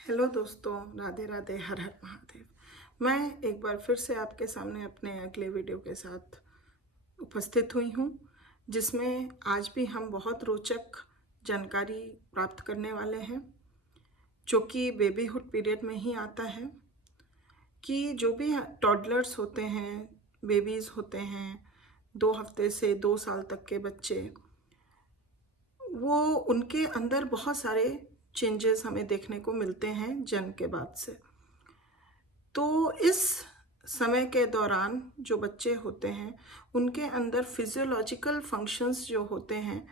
Hello दोस्तों, राधे राधे, हर हर महादेव। मैं एक बार फिर से आपके सामने अपने अगले वीडियो के साथ उपस्थित हुई हूँ, जिसमें आज भी हम बहुत रोचक जानकारी प्राप्त करने वाले हैं, जो कि बेबीहुड पीरियड में ही आता है। कि जो भी टॉडलर्स होते हैं, बेबीज़ होते हैं, 2 हफ्ते से 2 साल तक के बच्चे, वो उनके अंदर बहुत सारे चेंजेस हमें देखने को मिलते हैं जन्म के बाद से। तो इस समय के दौरान जो बच्चे होते हैं, उनके अंदर फिजियोलॉजिकल फंक्शंस जो होते हैं,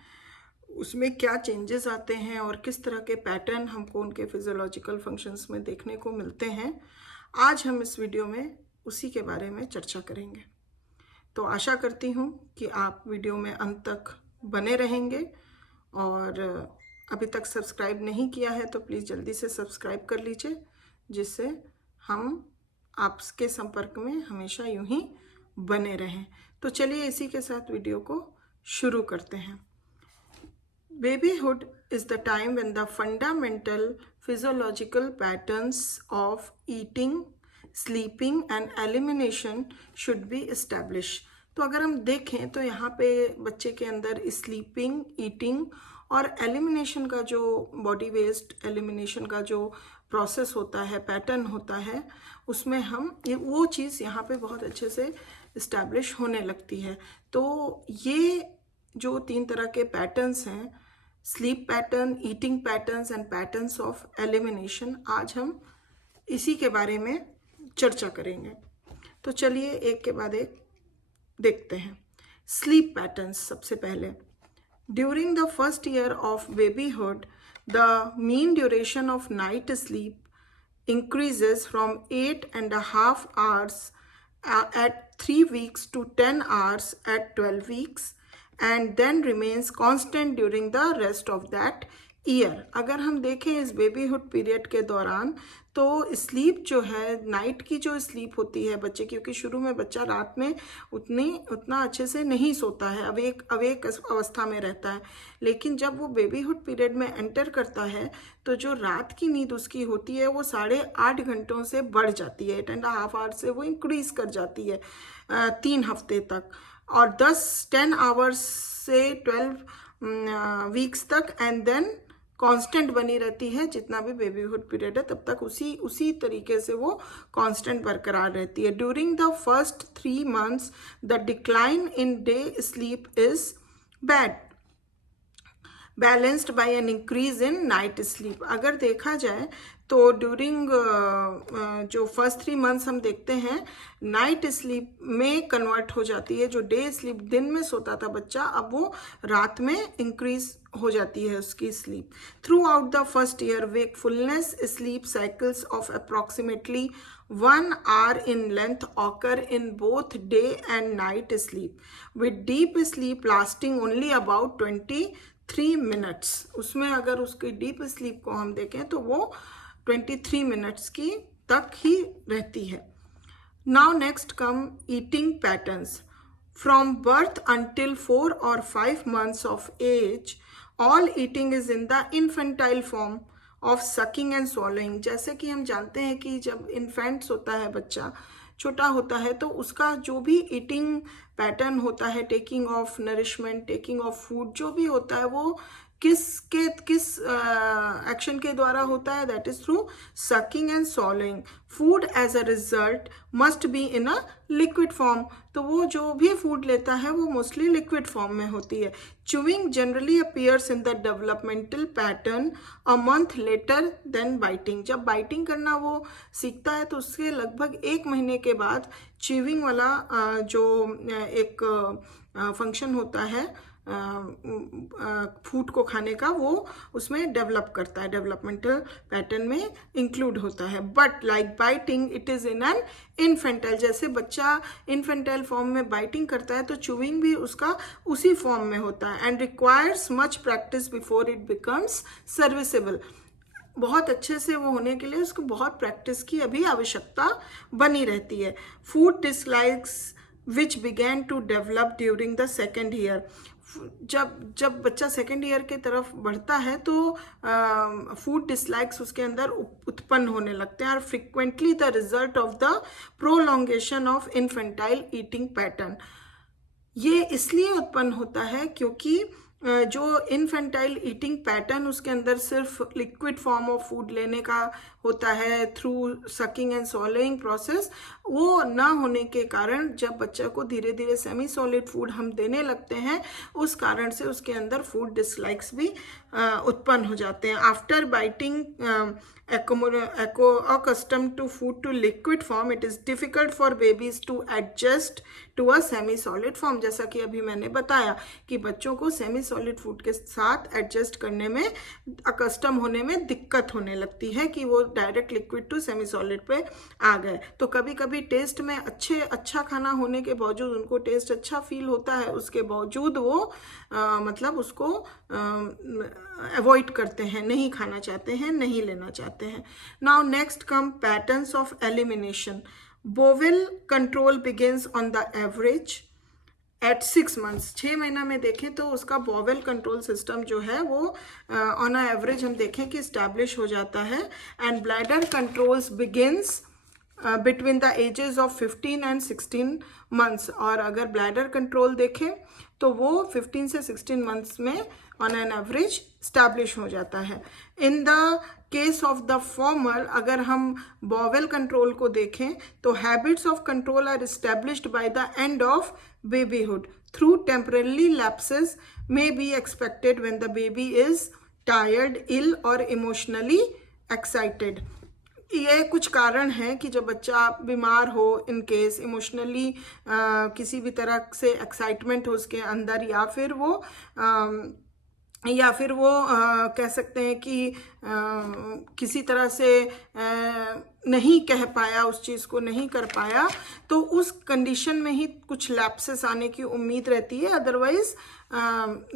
उसमें क्या चेंजेस आते हैं और किस तरह के पैटर्न हमको उनके फिजियोलॉजिकल फंक्शंस में देखने को मिलते हैं, आज हम इस वीडियो में उसी के बारे में चर्चा करेंगे। तो आशा करती हूँ कि आप वीडियो में अंत तक बने रहेंगे, और अभी तक सब्सक्राइब नहीं किया है तो प्लीज़ जल्दी से सब्सक्राइब कर लीजिए, जिससे हम आपके संपर्क में हमेशा यूं ही बने रहें। तो चलिए इसी के साथ वीडियो को शुरू करते हैं। Babyhood is the time when the fundamental physiological patterns of eating, sleeping and elimination should be established। तो अगर हम देखें तो यहाँ पे बच्चे के अंदर स्लीपिंग, ईटिंग और एलिमिनेशन का जो बॉडी वेस्ट एलिमिनेशन का जो प्रोसेस होता है, पैटर्न होता है, उसमें हम वो चीज़ यहाँ पे बहुत अच्छे से इस्टेब्लिश होने लगती है। तो ये जो 3 तरह के पैटर्न्स हैं, sleep pattern, eating patterns and patterns of elimination, आज हम इसी के बारे में चर्चा करेंगे। तो चलिए एक के बाद एक देखते हैं। स्लीप पैटर्न्स सबसे पहले। During the first year of babyhood, the mean duration of night sleep increases from 8.5 hours at 3 weeks to 10 hours at 12 weeks and then remains constant during the rest of that year। अगर हम देखें इस babyhood period के दौरान, तो sleep जो है, night की जो स्लीप होती है बच्चे, क्योंकि शुरू में बच्चा रात में उतना अच्छे से नहीं सोता है, अवेक अवस्था में रहता है, लेकिन जब वो बेबीहुड पीरियड में एंटर करता है तो जो रात की नींद उसकी होती है वो 8.5 घंटों से बढ़ जाती है, 8.5 आवर से वो इंक्रीज कर जाती है 3 हफ्ते तक, और 10 आवर्स से 12 वीक्स तक, एंड देन कांस्टेंट बनी रहती है। जितना भी बेबीहुड पीरियड है तब तक उसी तरीके से वो कांस्टेंट बरकरार रहती है। During the first 3 months the decline in day sleep is balanced bye an increase in night sleep. अगर देखा जाए तो ड्यूरिंग जो फर्स्ट 3 months हम देखते हैं, नाइट स्लीप में कन्वर्ट हो जाती है। जो डे स्लीप दिन में सोता था बच्चा, अब वो रात में इंक्रीज हो जाती है उसकी sleep. Through out the first year, wakefulness sleep cycles of approximately 1 hour in length occur in both day and night sleep, with deep sleep lasting only about 23 minutes। उसमें अगर उसकी डीप स्लीप को हम देखें तो वो 23 मिनट्स की तक ही रहती है। Now next come eating patterns. From birth until 4 or 5 months of age, all eating is in the infantile form of sucking and swallowing। जैसे कि हम जानते हैं कि जब इन्फेंट्स होता है, बच्चा छोटा होता है, तो उसका जो भी ईटिंग पैटर्न होता है, taking of nourishment, taking of food, जो भी होता है वो किस एक्शन के द्वारा होता है, that is through sucking and swallowing। Food as a result must be in a liquid form. तो वो जो भी फूड लेता है वो मोस्टली लिक्विड फॉर्म में होती है। Chewing generally appears in the developmental pattern a month later than biting. जब बाइटिंग करना वो सीखता है तो उसके लगभग 1 महीने के बाद च्यूइंग वाला जो एक फंक्शन होता है फूड को खाने का, वो उसमें डेवलप करता है, डेवलपमेंटल पैटर्न में इंक्लूड होता है। But like biting it is in an infantile. जैसे बच्चा इन्फेंटाइल फॉर्म में बाइटिंग करता है तो चूइंग भी उसका उसी फॉर्म में होता है। And requires much practice before it becomes serviceable. बहुत अच्छे से वो होने के लिए उसको बहुत प्रैक्टिस की अभी आवश्यकता बनी रहती है। Food dislikes which began to develop during the second year। जब बच्चा सेकेंड ईयर की तरफ बढ़ता है तो फूड डिसलाइक्स उसके अंदर उत्पन्न होने लगते हैं, और frequently the result of the prolongation of infantile eating pattern. ये इसलिए उत्पन्न होता है क्योंकि जो इन्फेंटाइल ईटिंग पैटर्न उसके अंदर सिर्फ लिक्विड फॉर्म ऑफ फूड लेने का होता है थ्रू सकिंग एंड सॉलोइंग प्रोसेस, वो ना होने के कारण जब बच्चे को धीरे धीरे सेमी सॉलिड फूड हम देने लगते हैं, उस कारण से उसके अंदर फूड डिसलाइक्स भी उत्पन्न हो जाते हैं। After biting accustomed to food to liquid form, it is difficult for babies to adjust to a semi solid form। जैसा कि अभी मैंने बताया कि बच्चों को सेमी सॉलिड फूड के साथ एडजस्ट करने में, अकस्टम होने में दिक्कत होने लगती है कि वो direct liquid to semi solid पे आ गए। तो कभी कभी टेस्ट में अच्छा खाना होने के बावजूद, उनको टेस्ट अच्छा फील होता है, उसके बावजूद वो मतलब उसको अवॉइड करते हैं, नहीं खाना चाहते हैं, नहीं लेना चाहते हैं। Now next come patterns of elimination. Bowel control begins on the average at 6 months। 6 महीना में देखें तो उसका बोवेल कंट्रोल सिस्टम जो है वो ऑन अ एवरेज हम देखें कि इस्टेब्लिश हो जाता है। And bladder controls begins between the ages of 15 and 16 months। और अगर ब्लैडर कंट्रोल देखें तो वो 15 से 16 months में ऑन एन एवरेज स्टैब्लिश हो जाता है। In the case of the former, अगर हम बॉवेल कंट्रोल को देखें तो habits of control are established by the end of babyhood through temporary lapses may be expected when the baby is tired, ill or emotionally excited. ये कुछ कारण हैं कि जब बच्चा बीमार हो, इन केस इमोशनली किसी भी तरह से एक्साइटमेंट हो उसके अंदर, या फिर वो कह सकते हैं कि किसी तरह से नहीं कह पाया, उस चीज़ को नहीं कर पाया, तो उस कंडीशन में ही कुछ लैप्सेस आने की उम्मीद रहती है। अदरवाइज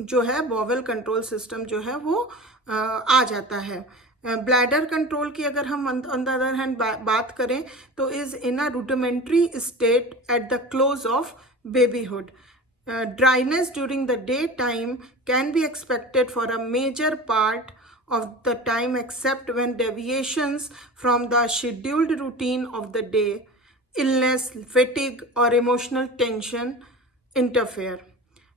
जो है बॉवेल कंट्रोल सिस्टम जो है वो आ जाता है। ब्लैडर कंट्रोल की अगर हम ऑन द अदर हैंड बात करें तो is in a rudimentary state at the close of babyhood. Dryness during the daytime can be expected for a major part of the time except when deviations from the scheduled routine of the day, illness, fatigue or emotional tension interfere.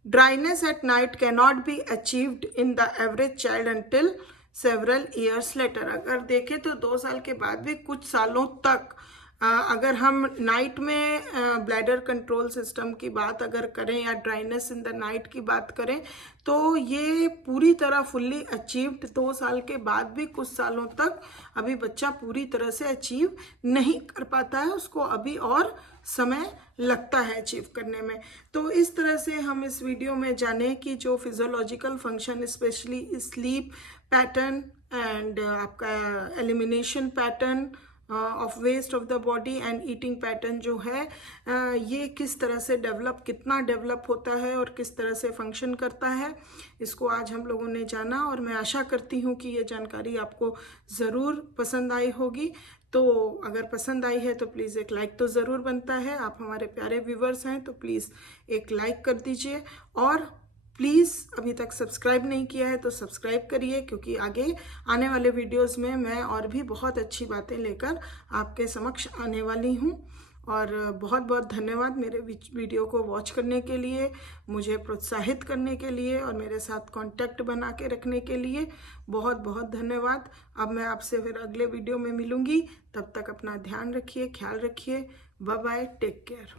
Dryness at night cannot be achieved in the average child until several years later। अगर देखें तो 2 साल के बाद भी कुछ सालों तक अगर हम नाइट में ब्लैडर कंट्रोल सिस्टम की बात अगर करें या ड्राइनेस इन द नाइट की बात करें तो ये पूरी तरह फुल्ली अचीव्ड 2 साल के बाद भी कुछ सालों तक अभी बच्चा पूरी तरह से अचीव नहीं कर पाता है, उसको अभी और समय लगता है अचीव करने में। तो इस तरह से हम इस वीडियो में जाने कि जो physiological function, specially sleep pattern and आपका elimination pattern of waste of the body and eating pattern जो है ये किस तरह से कितना डेवलप होता है और किस तरह से फंक्शन करता है, इसको आज हम लोगों ने जाना। और मैं आशा करती हूँ कि ये जानकारी आपको ज़रूर पसंद आई होगी। तो अगर पसंद आई है तो प्लीज़ एक लाइक तो ज़रूर बनता है। आप हमारे प्यारे व्यूवर्स हैं तो प्लीज़ एक लाइक कर दीजिए, और प्लीज़ अभी तक सब्सक्राइब नहीं किया है तो सब्सक्राइब करिए, क्योंकि आगे आने वाले वीडियोस में मैं और भी बहुत अच्छी बातें लेकर आपके समक्ष आने वाली हूँ। और बहुत बहुत धन्यवाद मेरे वीडियो को वॉच करने के लिए, मुझे प्रोत्साहित करने के लिए और मेरे साथ कांटेक्ट बना के रखने के लिए बहुत बहुत धन्यवाद। अब मैं आपसे फिर अगले वीडियो में मिलूँगी, तब तक अपना ध्यान रखिए, ख्याल रखिए। Bye bye, take care.